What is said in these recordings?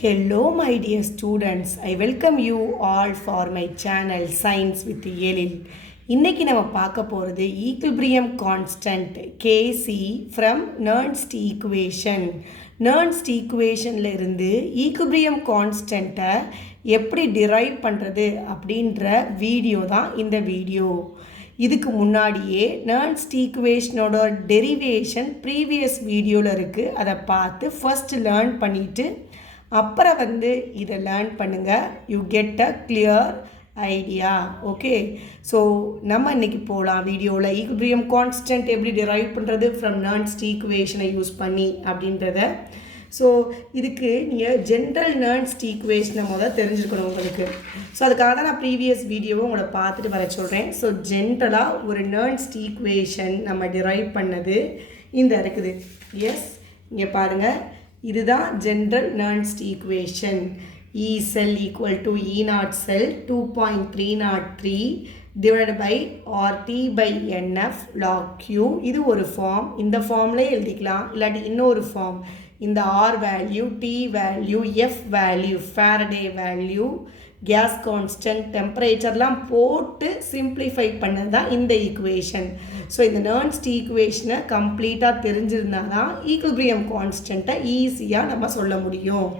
Hello, my dear students. I welcome you all for my channel Science with Yelil. இன்னைக்கு நம்ம பார்க்க போகிறது equilibrium constant Kc from Nernst equation. Nernst equationல இருந்து equilibrium கான்ஸ்டன்ட்டை எப்படி drive பண்ணுறது அப்படின்ற வீடியோ தான் இந்த வீடியோ. இதுக்கு முன்னாடியே நெர்ன்ஸ்ட் ஈக்குவேஷனோட டெரிவேஷன் ப்ரீவியஸ் வீடியோவில் இருக்குது. அதை பார்த்து ஃபர்ஸ்ட் லேர்ன் பண்ணிவிட்டு அப்புறம் இதை லேர்ன் பண்ணுங்கள். You get a clear idea. Okay, so நம்ம இன்றைக்கி போகலாம் வீடியோவில் ஈக்குலிபிரியம் கான்ஸ்டன்ட் எப்படி டிரைவ் பண்ணுறது ஃப்ரம் நெர்ன்ஸ்ட் ஈக்குவேஷனை யூஸ் பண்ணி அப்படின்றத. ஸோ இதுக்கு நீங்கள் ஜென்ரல் நெர்ன்ஸ்ட் ஈக்குவேஷனை முதல் தெரிஞ்சுக்கணும் உங்களுக்கு. ஸோ அதுக்காக தான் நான் ப்ரீவியஸ் வீடியோவை உங்களை பார்த்துட்டு வர சொல்கிறேன். ஸோ ஜென்ரலாக ஒரு நெர்ன்ஸ்ட் ஈக்குவேஷன் நம்ம டிரைவ் பண்ணது இந்த இருக்குது. எஸ், இங்கே பாருங்கள், இதுதான் general Nernst equation. E cell equal to E naught cell 2.303 divided by RT by NF log Q. இது ஒரு ஃபார்ம். இந்த ஃபார்ம்லேயே எழுதிக்கலாம், இல்லாட்டி இன்னொரு ஃபார்ம். இந்த R value, T value, F value, Faraday value, gas constant, டெம்பரேச்சர்லாம் போட்டு சிம்பிளிஃபை பண்ணது தான் இந்த ஈக்குவேஷன். ஸோ இந்த நெர்ன்ஸ்ட் ஈக்குவேஷனை கம்ப்ளீட்டாக தெரிஞ்சிருந்தால் தான் ஈக்குலிபிரியம் கான்ஸ்டன்ட்டை ஈஸியாக நம்ம சொல்ல முடியும்.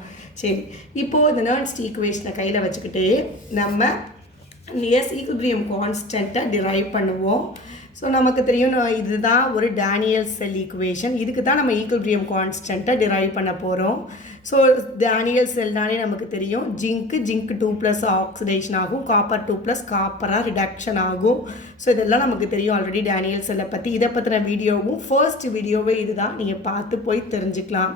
சரி, இப்போது இந்த நெர்ன்ஸ்ட் ஈக்குவேஷனை கையில் வச்சுக்கிட்டு நம்ம ஈக்குலிபிரியம் கான்ஸ்டன்ட்டை டிரைவ் பண்ணுவோம். ஸோ நமக்கு தெரியும், இதுதான் ஒரு டேனியல் செல் ஈக்குவேஷன். இதுக்கு தான் நம்ம ஈக்குலிபிரியம் கான்ஸ்டன்ட்டை டிரைவ் பண்ண போகிறோம். ஸோ டேனியல் செல்னாலே நமக்கு தெரியும், ஜிங்க் 2+ ஆக்சிடேஷன் ஆகும், காப்பர் 2+ காப்பராக ரிடக்ஷன் ஆகும். ஸோ இதெல்லாம் நமக்கு தெரியும் ஆல்ரெடி டேனியல் செல்லை பற்றி. இதை பற்றின வீடியோவும் ஃபர்ஸ்ட் வீடியோவே இதுதான், நீங்கள் பார்த்து போய் தெரிஞ்சுக்கலாம்.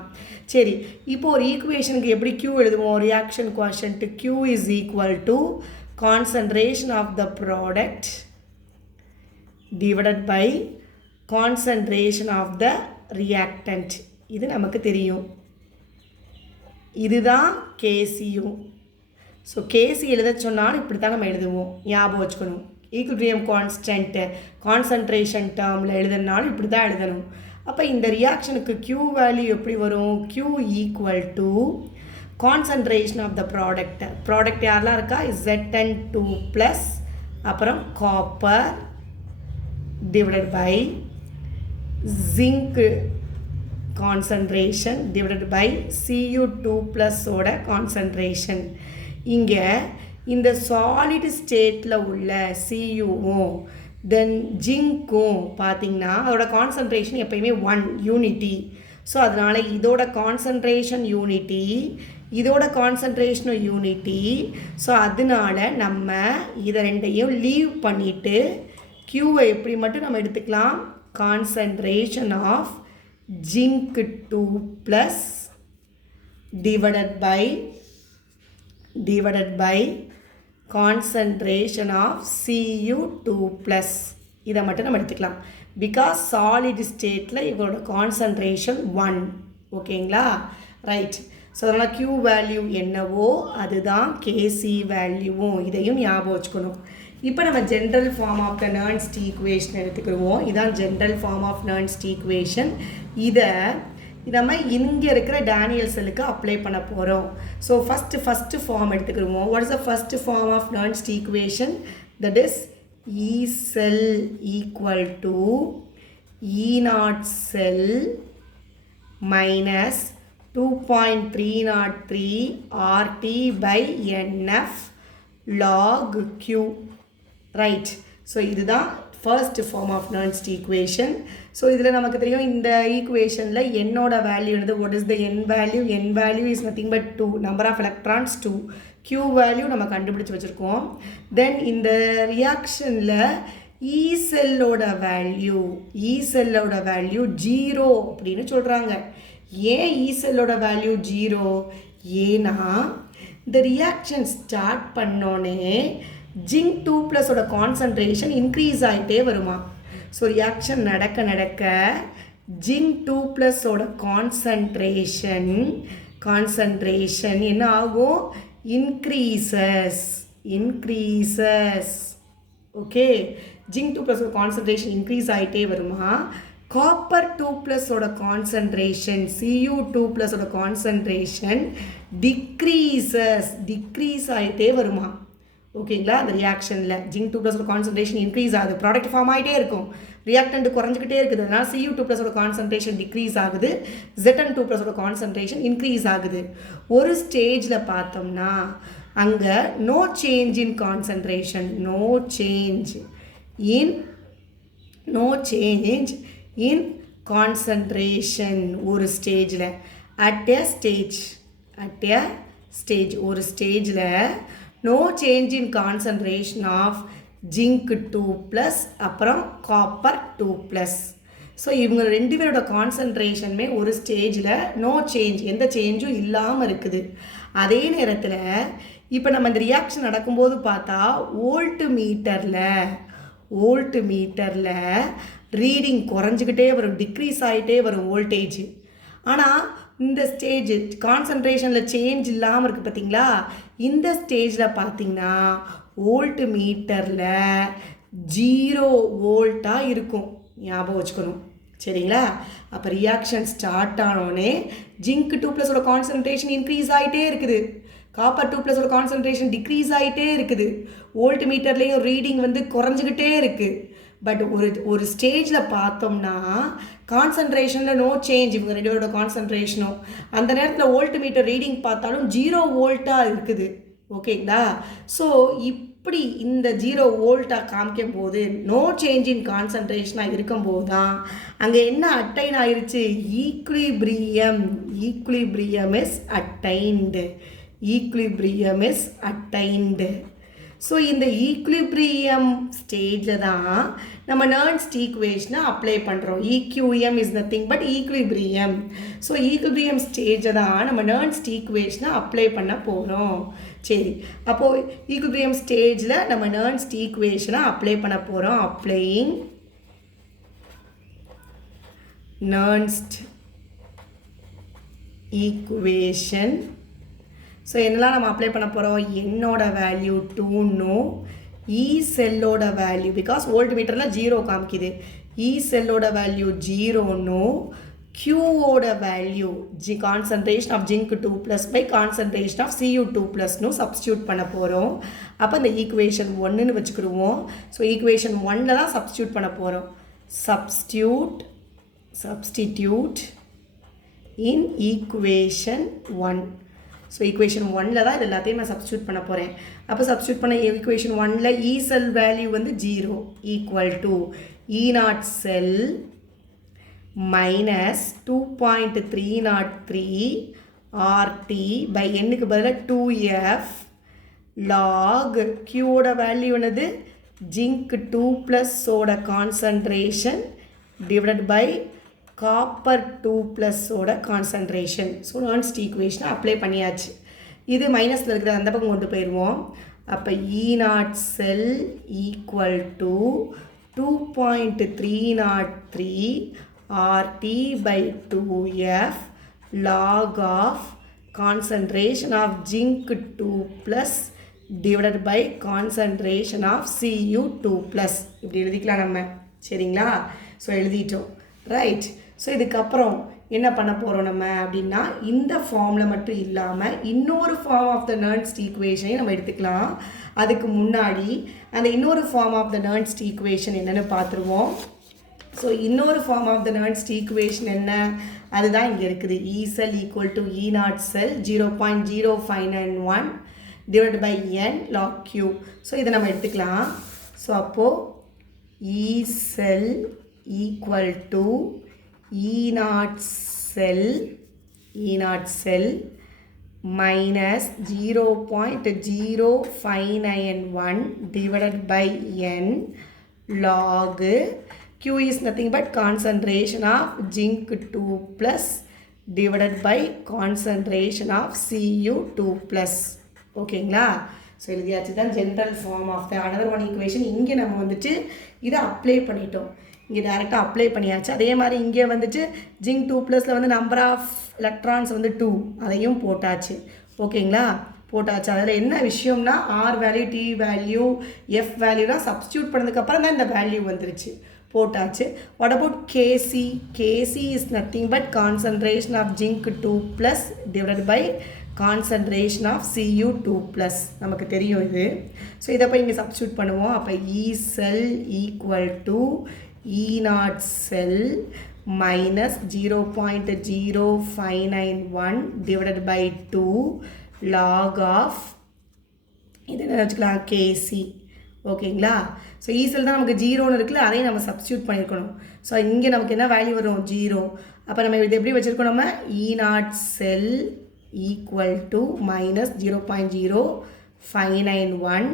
சரி, இப்போது ஒரு ஈக்குவேஷனுக்கு எப்படி Q எழுதுவோம்? Reaction coefficient Q is equal to concentration of the product divided by concentration of the reactant. இது நமக்கு தெரியும். இதுதான் Kcயும். ஸோ Kc எழுத சொன்னாலும் இப்படி தான் நம்ம எழுதுவோம், ஞாபகம் வச்சுக்கணும். ஈக்குலிபிரியம் கான்ஸ்டன்ட்டு கான்சன்ட்ரேஷன் டேர்மில் எழுதுனாலும் இப்படி தான் எழுதணும். அப்போ இந்த ரியாக்ஷனுக்கு Q வேல்யூ எப்படி வரும்? Q equal to concentration of the product யாரெல்லாம் இருக்கா? Zn2+ அப்புறம் copper divided by zinc concentration divided by Cu2+ ஓட கான்சன்ட்ரேஷன். இங்கே இந்த சாலிட் ஸ்டேட்டில் உள்ள Cuவும் தென் ஜிங்க்கும் பார்த்திங்கன்னா அதோட கான்சன்ட்ரேஷன் எப்பயுமே 1 யூனிட்டி. ஸோ அதனால் இதோட கான்சன்ட்ரேஷன் யூனிட்டி, இதோட கான்சன்ட்ரேஷனும் யூனிட்டி. ஸோ அதனால நம்ம இதை ரெண்டையும் லீவ் பண்ணிவிட்டு Qவை எப்படி மட்டும் நம்ம எடுத்துக்கலாம்? Concentration of zinc 2+ divided by concentration of Cu2+. இதை மட்டும் நம்ம எடுத்துக்கலாம். பிகாஸ் சாலிட் ஸ்டேட்டில் இவரோட கான்சன்ட்ரேஷன் 1. ஓகேங்களா? ரைட். ஸோ அதனால் Q வேல்யூ என்னவோ அதுதான் Kc வேல்யூவும். இதையும் ஞாபகம் வச்சுக்கணும். இப்போ நம்ம general form of the Nernst equation எடுத்துக்கிடுவோம். இதுதான் general form of Nernst equation. இதை நம்ம இங்கே இருக்கிற டேனியல் செல்லுக்கு அப்ளை பண்ண போகிறோம். ஸோ ஃபஸ்ட்டு ஃபார்ம் எடுத்துக்கிடுவோம். What is the first form of Nernst equation? That is E cell equal to E naught cell minus 2.303 RT by NF log Q. Right. So இதுதான் first form of Nernst equation. So இதில் நமக்கு தெரியும், இந்த ஈக்குவேஷனில் என்னோட value என்னது? What is the N value? N value is nothing but 2, number of electrons 2. Q value நம்ம கண்டுபிடிச்சி வச்சுருக்கோம். தென் இந்த ரியாக்ஷனில் E செல்லோட வேல்யூ 0 அப்படின்னு சொல்கிறாங்க. ஏன் E செல்லோட வேல்யூ 0? ஏன்னா இந்த ரியாக்ஷன் ஸ்டார்ட் பண்ணோன்னே ஜிங்க் 2+ ஓட கான்சன்ட்ரேஷன் இன்க்ரீஸ் ஆகிட்டே வருமா. ஸோ ரியாக்ஷன் நடக்க ஜிங்க் 2+ ஓட கான்சன்ட்ரேஷன் என்ன ஆகும்? இன்க்ரீசஸ். ஓகே, ஜிங்க் 2+ ஓட கான்சன்ட்ரேஷன் இன்க்ரீஸ் ஆகிட்டே வருமா. copper 2 plus ஓட concentration Cu2 plus ஓட concentration decrease ஆகிட்டே வருமா ஓகேங்களா அந்த ரியாக்ஷனில் ஜிங்க் 2 ப்ளஸோட கான்சன்ட்ரேஷன் இன்க்ரீஸ் ஆகுது ப்ராடக்ட் ஃபார்ம் ஆகிட்டே இருக்கும் ரியாக்டன்ட் குறைஞ்சிக்கிட்டே இருக்குது அதனால் Cu2 ப்ளஸோட கான்சன்ட்ரேஷன் டிக்ரீஸ் ஆகுது Zn2 ப்ளஸோட கான்சன்ட்ரேஷன் இன்க்ரீஸ் ஆகுது ஒரு ஸ்டேஜில் பார்த்தோம்னா அங்கே no change in concentration no change in concentration ஒரு ஸ்டேஜில் அட் எ ஸ்டேஜ் ஒரு ஸ்டேஜில் no change in concentration of zinc 2 plus அப்புறம் copper 2 plus ஸோ இவங்க ரெண்டு பேரோட கான்சன்ட்ரேஷனுமே ஒரு ஸ்டேஜில் நோ சேஞ்ச் எந்த சேஞ்சும் இல்லாமல் இருக்குது அதே நேரத்தில் இப்போ நம்ம இந்த ரியாக்ஷன் நடக்கும்போது பார்த்தா வோல்ட் மீட்டரில் ரீடிங் குறைஞ்சிக்கிட்டே வரும் டிக்ரீஸ் ஆகிட்டே வரும் வோல்டேஜ் ஆனால் இந்த ஸ்டேஜ் கான்சன்ட்ரேஷனில் சேஞ்ச் இல்லாமல் இருக்குது பார்த்தீங்களா இந்த ஸ்டேஜில் பார்த்தீங்கன்னா வோல்ட் மீட்டரில் 0 வோல்ட்டாக இருக்கும் ஞாபகம் வச்சுக்கணும் சரிங்களா அப்போ ரியாக்ஷன் ஸ்டார்ட் ஆனோடனே ஜிங்க் 2 ப்ளஸோட கான்சன்ட்ரேஷன் இன்க்ரீஸ் ஆகிட்டே இருக்குது காப்பர் 2 ப்ளஸோட கான்சன்ட்ரேஷன் டிக்ரீஸ் ஆகிட்டே இருக்குது வோல்ட் மீட்டர்லேயும் ரீடிங் வந்து குறைஞ்சிக்கிட்டே இருக்குது பட் ஒரு ஸ்டேஜில் பார்த்தோம்னா கான்சன்ட்ரேஷனில் நோ சேஞ்ச் இவங்க ரெண்டு பேரோட கான்சன்ட்ரேஷனும் அந்த நேரத்தில் வோல்ட் மீட்டர் ரீடிங் பார்த்தாலும் 0 வோல்ட்டாக இருக்குது ஓகேங்களா ஸோ இப்படி இந்த 0 வோல்ட்டாக காமிக்கும் போது நோ சேஞ்ச் இன் கான்சன்ட்ரேஷனாக இருக்கும்போது தான் அங்கே என்ன அட்டைன் ஆயிடுச்சு ஈக்குலிபிரியம் இஸ் அட்டைன்டு ஸோ இந்த ஈக்குலிபிரியம் ஸ்டேஜில் தான் நம்ம நர்ன்ஸ்ட் ஈக்குவேஷனை அப்ளை பண்ணுறோம் EQM is nothing but equilibrium so equilibrium ஸ்டேஜில் தான் நம்ம நர்ன்ஸ்ட் ஈக்குவேஷனை அப்ளை பண்ண போகிறோம் சரி அப்போது ஈக்குலிபிரியம் ஸ்டேஜில் நம்ம நர்ன்ஸ்ட் ஈக்குவேஷனை அப்ளை பண்ண போகிறோம் அப்ளையிங் நர்ன்ஸ்ட் ஈக்குவேஷன் ஸோ என்னெல்லாம் நம்ம அப்ளை பண்ண போகிறோம் என்னோட வேல்யூ 2 நோ செல்லோட வேல்யூ பிகாஸ் வோல்ட் மீட்டரில் 0 காமிக்குது செல்லோட வேல்யூ 0 நோ Qவோட value concentration of zinc 2 plus by concentration of Cu2 ப்ளஸ்னு சப்ஸ்டியூட் பண்ண போகிறோம் அப்போ இந்த ஈக்குவேஷன் 1ன்னு வச்சுக்கிடுவோம் ஸோ ஈக்குவேஷன் 1ல் தான் சப்ஸ்டியூட் பண்ண போகிறோம் substitute in equation 1 so equation 1ல் தான் இது எல்லாத்தையும் நான் சப்ஸ்டியூட் பண்ண போகிறேன் அப்போ சப்ஸ்டியூட் பண்ண ஈக்குவேஷன் 1ல் செல் வேல்யூ வந்து 0 equal to E0 cell minus 2.303 RT by எண்ணுக்கு பதிலாக 2F லாக் Qவோட வேல்யூ என்னது ஜிங்க் 2 ப்ளஸோட கான்சன்ட்ரேஷன் டிவைடட் பை காப்பர் 2 ப்ளஸோட கான்சன்ட்ரேஷன் ஸோ நர்ன்ஸ்ட் ஈக்குவேஷனை அப்ளை பண்ணியாச்சு இது மைனஸில் இருக்கிற அந்த பக்கம் கொண்டு போயிடுவோம் அப்போ E0 sell equal to 2.303 RT by 2F log of concentration of zinc 2 plus divided by concentration of Cu2 plus இப்படி எழுதிக்கலாம் நம்ம சரிங்களா ஸோ எழுதிட்டோம் ரைட் ஸோ இதுக்கப்புறம் என்ன பண்ண போகிறோம் நம்ம அப்படின்னா இந்த ஃபார்மில் மட்டும் இல்லாமல் இன்னொரு ஃபார்ம் ஆஃப் த நர்ன்ஸ்ட் ஈக்குவேஷனையும் நம்ம எடுத்துக்கலாம் அதுக்கு முன்னாடி அந்த இன்னொரு form of the Nernst equation என்னென்னு பார்த்துருவோம் ஸோ இன்னொரு form of the Nernst equation என்ன அதுதான் இங்கே இருக்குது E cell equal to E0 cell 0.0591 divided by N log Q so இதை நம்ம எடுத்துக்கலாம் ஸோ அப்போது E cell equal to E0 cell minus 0.0591 divided by N log Q is nothing but concentration of zinc 2 plus divided by concentration of Cu2 plus ஓகேங்களா so எழுதியாச்சு தான் general form of the another one equation இங்கே நம்ம வந்துட்டு இதை apply பண்ணிட்டோம் இங்கே டேரெக்டாக அப்ளை பண்ணியாச்சு அதே மாதிரி இங்கே வந்துட்டு ஜிங்க் 2 ப்ளஸில் வந்து நம்பர் ஆஃப் எலக்ட்ரான்ஸ் வந்து 2 அதையும் போட்டாச்சு ஓகேங்களா போட்டாச்சு அதில் என்ன விஷயம்னா R value T value F வேல்யூலாம் சப்ஸ்டியூட் பண்ணதுக்கப்புறம் தான் இந்த வேல்யூ வந்துருச்சு போட்டாச்சு. What about KC? KC is nothing but concentration of zinc 2+ divided by concentration of Cu2+. நமக்கு தெரியும் இது. ஸோ இதை போய் இங்கே சப்ஸ்டியூட் பண்ணுவோம். அப்போ E cell equal to E0 cell minus 0.0591 divided by 2 log of இது என்ன வச்சுக்கலாம் கேசி. ஓகேங்களா? ஸோ E cell தான் நமக்கு 0ன்னு இருக்குல்ல, அதையும் நம்ம சப்ஸ்டியூட் பண்ணியிருக்கணும். ஸோ இங்கே நமக்கு என்ன வேல்யூ வரும்? 0. அப்போ நம்ம இது எப்படி வச்சுருக்கோம்? நம்ம E0 cell equal to minus 0.0591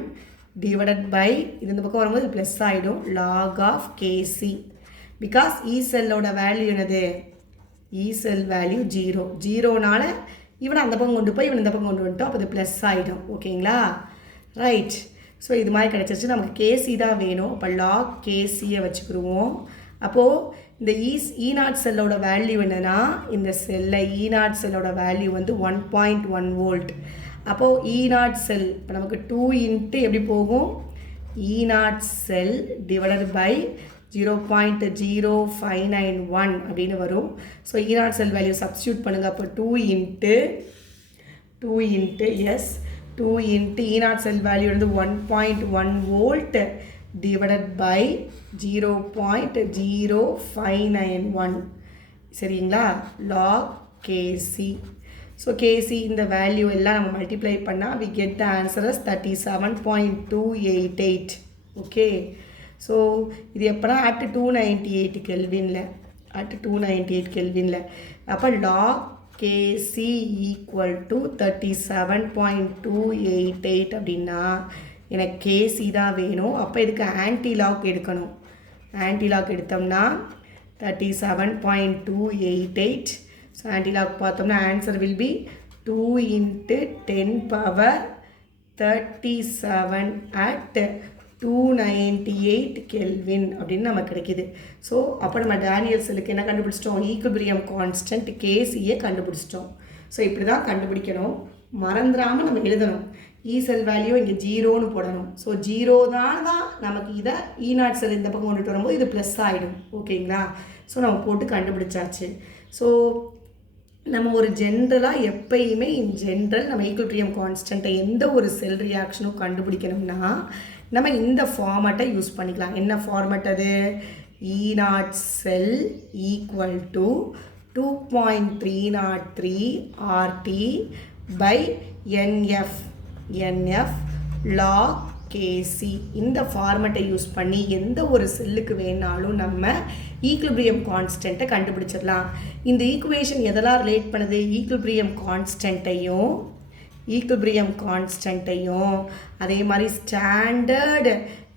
divided by இது இந்த பக்கம் வரும்போது ப்ளஸ் ஆகிடும் log of KC. Because E செல்லோட வேல்யூ என்னது? E cell value 0. 0னால இவனை அந்த பக்கம் கொண்டு போய் இவன் இந்த பக்கம் கொண்டு வந்துட்டோம். அப்போ இது ப்ளஸ் ஆகிடும். ஓகேங்களா? ரைட். ஸோ இது மாதிரி கிடச்சிருச்சு. நமக்கு கேசி தான் வேணும். அப்போ லாக் கேசியை வச்சுக்கிடுவோம். அப்போது இந்த E0 செல்லோட வேல்யூ என்னென்னா, இந்த செல்லை E0 செல்லோட வேல்யூ வந்து 1.1 volt. அப்போது E0 செல் இப்போ நமக்கு 2 இன்ட்டு எப்படி போகும்? E0 செல் டிவைடட் பை 0.0591 அப்படின்னு வரும். So E0 cell value substitute பண்ணுங்கள். அப்போ 2 into S 2 into E0 cell value வந்து 1.1 volt divided by 0.0591. சரிங்களா? log KC. ஸோ KC இந்த வேல்யூ எல்லாம் நம்ம மல்டிப்ளை பண்ணால் we get the answer as 37.288. Okay. So இது எப்போனா at 298 கெல்வினில் அப்போ log KC ஈக்குவல் டு 37.288 அப்படின்னா எனக்கு KC தான் வேணும். அப்போ இதுக்கு ஆன்டி லாக் எடுக்கணும். ஆன்டி லாக் எடுத்தோம்னா 37.288. ஸோ ஆன்டி லாக் பார்த்தோம்னா answer will be 2 × 10⁻37 at 298 kelvin அப்படின்னு நமக்கு கிடைக்கிது. ஸோ அப்போ நம்ம டேனியல் செல்லுக்கு என்ன கண்டுபிடிச்சிட்டோம்? ஈக்குலிபிரியம் கான்ஸ்டன்ட் கேசியை கண்டுபிடிச்சிட்டோம். ஸோ இப்படி தான் கண்டுபிடிக்கணும். மறந்துடாமல் நம்ம எழுதணும். E செல் வேல்யூ இங்கே 0ன்னு போடணும். ஸோ 0 தான் நமக்கு இதை E0 செல் இந்த பக்கம் கொண்டுட்டு வரும்போது இது ப்ளஸ் ஆகிடும். ஓகேங்களா? ஸோ நம்ம போட்டு கண்டுபிடிச்சாச்சு. ஸோ நம்ம ஒரு ஜென்ரலாக எப்பயுமே இன் ஜென்ரல் நம்ம ஈக்குலிபிரியம் கான்ஸ்டன்ட்டை எந்த ஒரு செல் ரியாக்ஷனும் கண்டுபிடிக்கணும்னா நம்ம இந்த ஃபார்மேட்டை யூஸ் பண்ணிக்கலாம். என்ன ஃபார்மேட் அது? E0 sell equal to 2.303 RT by NF log KC. இந்த ஃபார்மேட்டை யூஸ் பண்ணி எந்த ஒரு செல்லுக்கு வேணாலும் நம்ம ஈக்குலிபிரியம் கான்ஸ்டன்ட்டை கண்டுபிடிச்சிடலாம். இந்த ஈக்குவேஷன் எதெல்லாம் ரிலேட் பண்ணுது? ஈக்குலிபிரியம் கான்ஸ்டன்ட்டையும் அதே மாதிரி ஸ்டாண்டர்டு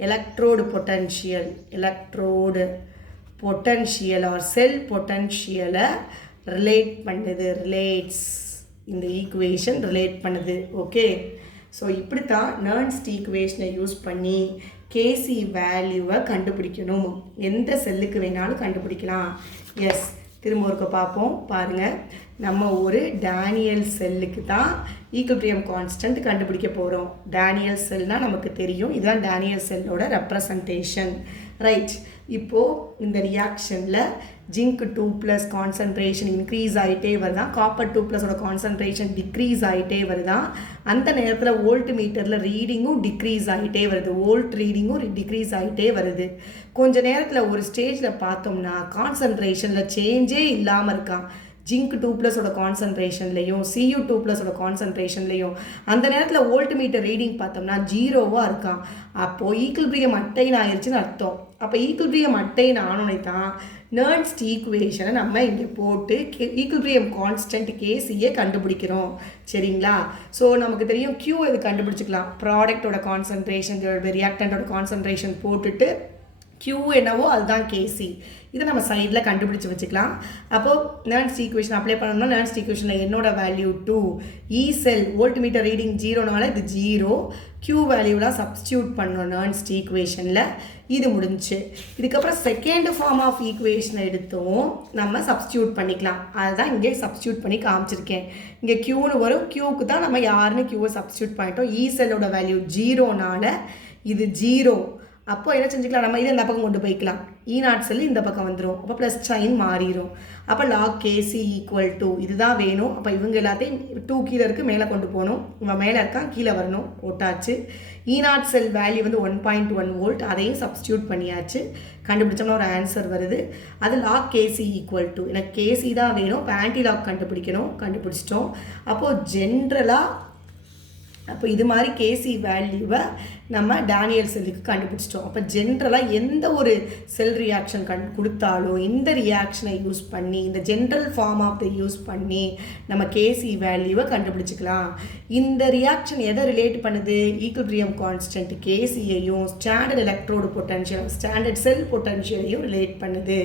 எலக்ட்ரோடு பொட்டன்ஷியல் ஆர் செல் பொட்டன்ஷியலை இந்த ஈக்குவேஷன் ரிலேட் பண்ணுது. ஓகே. ஸோ இப்படி தான் நெர்ன்ஸ்ட் ஈக்குவேஷனை யூஸ் பண்ணி கேசி வேல்யூவை கண்டுபிடிக்கணும். எந்த செல்லுக்கு வேணாலும் கண்டுபிடிக்கலாம். எஸ், திரும்ப ஒருக்க பார்ப்போம். பாருங்கள், நம்ம ஒரு டேனியல் செல்லுக்கு தான் ஈக்குலிபிரியம் கான்ஸ்டன்ட் கண்டுபிடிக்க போகிறோம். டேனியல் செல்னால் நமக்கு தெரியும், இதுதான் டேனியல் செல்லோட ரெப்ரசன்டேஷன். ரைட். இப்போது இந்த ரியாக்ஷனில் ஜிங்க் 2+ கான்சன்ட்ரேஷன் இன்க்ரீஸ் ஆகிட்டே வருதான், காப்பர் 2+ஓட கான்சன்ட்ரேஷன் டிக்ரீஸ் ஆகிட்டே வருதான். அந்த நேரத்தில் வோல்ட் மீட்டரில் ரீடிங்கும் டிக்ரீஸ் ஆகிட்டே வருது, வோல்ட் ரீடிங்கும் டிக்ரீஸ் ஆகிட்டே வருது. கொஞ்ச நேரத்தில் ஒரு ஸ்டேஜில் பார்த்தோம்னா கான்சன்ட்ரேஷனில் சேஞ்சே இல்லாமல் இருக்கான். ஜிங்க் 2+ஓட கான்சன்ட்ரேஷன்லையும் Cu2+ஓட கான்சன்ட்ரேஷன்லையும் அந்த நேரத்தில் வோல்ட் மீட்டர் ரீடிங் பார்த்தோம்னா 0வாக இருக்கான். அப்போது ஈக்குலிபிரியம் அட்டைன் ஆயிடுச்சுன்னு அர்த்தம். அப்போ ஈக்குலிபிரியம் அட்டைன் ஆனோடனே தான் நெர்ன்ஸ்ட் ஈக்குவேஷனை நம்ம இங்கே போட்டு ஈக்குலிபிரியம் கான்ஸ்டன்ட் கேசியை கண்டுபிடிக்கிறோம். சரிங்களா? ஸோ நமக்கு தெரியும் Q இது கண்டுபிடிச்சிக்கலாம். ப்ராடக்டோட கான்சன்ட்ரேஷன் ரியாக்டண்டோட கான்சன்ட்ரேஷன் போட்டுட்டு Q என்னவோ அதுதான் கேசி. இதை நம்ம சைடில் கண்டுபிடிச்சி வச்சுக்கலாம். அப்போது நெர்ன்ஸ்ட் ஈக்குவேஷன் அப்ளை பண்ணணும்னா நெர்ன்ஸ்ட் ஈக்குவேஷனில் என்னோட வேல்யூ 2, E செல் வோல்ட் மீட்டர் ரீடிங் 0னால இது 0, Q வேல்யூலாம் சப்ஸ்டியூட் பண்ணணும் நெர்ன்ஸ்ட் ஈக்குவேஷனில். இது முடிஞ்சு. இதுக்கப்புறம் செகண்ட் ஃபார்ம் ஆஃப் ஈக்குவேஷனை எடுத்தும் நம்ம சப்ஸ்டியூட் பண்ணிக்கலாம். அதுதான் இங்கே சப்ஸ்டியூட் பண்ணி காமிச்சிருக்கேன். இங்கே Qன்னு வரும். Qக்கு தான் நம்ம யாருன்னு Qவை சப்ஸ்டியூட் பண்ணிட்டோம். E செல்லோட வேல்யூ 0னால இது 0. அப்போ என்ன செஞ்சுக்கலாம், நம்ம இதை இந்த பக்கம் கொண்டு போய்க்கலாம். E0 செல் இந்த பக்கம் வந்துடும். அப்போ ப்ளஸ் சைன் மாறிடும். அப்போ log KC ஈக்குவல் டு இதுதான் வேணும். அப்போ இவங்க எல்லாத்தையும் 2 கீழே இருக்குது, மேலே கொண்டு போகணும். இவன் மேலே இருக்கான், கீழே வரணும். போட்டாச்சு. E0 செல் வேல்யூ வந்து 1.1 வோல்ட். அதையும் சப்ஸ்டியூட் பண்ணியாச்சு. கண்டுபிடிச்சோம்னா ஒரு ஆன்சர் வருது. அது log KC ஈக்குவல் டு, எனக்கு KC தான் வேணும். இப்போ ஆன்டி லாக் கண்டுபிடிக்கணும். கண்டுபிடிச்சிட்டோம். அப்போது ஜென்ரலாக அப்போ இது மாதிரி கேசி வேல்யூவை நம்ம டேனியல் செல்லுக்கு கண்டுபிடிச்சிட்டோம். அப்போ ஜென்ரலாக எந்த ஒரு செல் ரியாக்ஷன் கொடுத்தாலும் இந்த ரியாக்ஷனை யூஸ் பண்ணி, இந்த general form of the use பண்ணி நம்ம கேசி வேல்யூவை கண்டுபிடிச்சிக்கலாம். இந்த ரியாக்ஷன் எதை ரிலேட் பண்ணுது, ஈக்குலிபிரியம் கான்ஸ்டன்ட் கேசியையும் standard electrode potential standard cell பொட்டன்ஷியலையும் ரிலேட் பண்ணுது.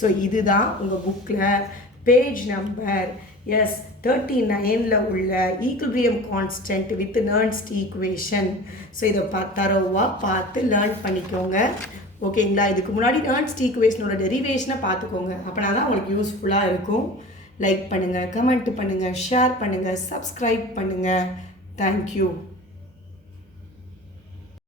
ஸோ இதுதான் உங்கள் புக்கில் பேஜ் நம்பர் 39 உள்ள equilibrium constant with Nernst equation. So இதை தரோவாக பார்த்து லேர்ன் பண்ணிக்கோங்க. ஓகேங்களா? இதுக்கு முன்னாடி நெர்ன்ஸ்ட் ஈக்குவேஷனோட டெரிவேஷனை பார்த்துக்கோங்க. அப்படின்னா தான் உங்களுக்கு யூஸ்ஃபுல்லாக இருக்கும். லைக் பண்ணுங்கள், கமெண்ட் பண்ணுங்கள், ஷேர் பண்ணுங்கள், சப்ஸ்கிரைப் பண்ணுங்கள். தேங்க்யூ.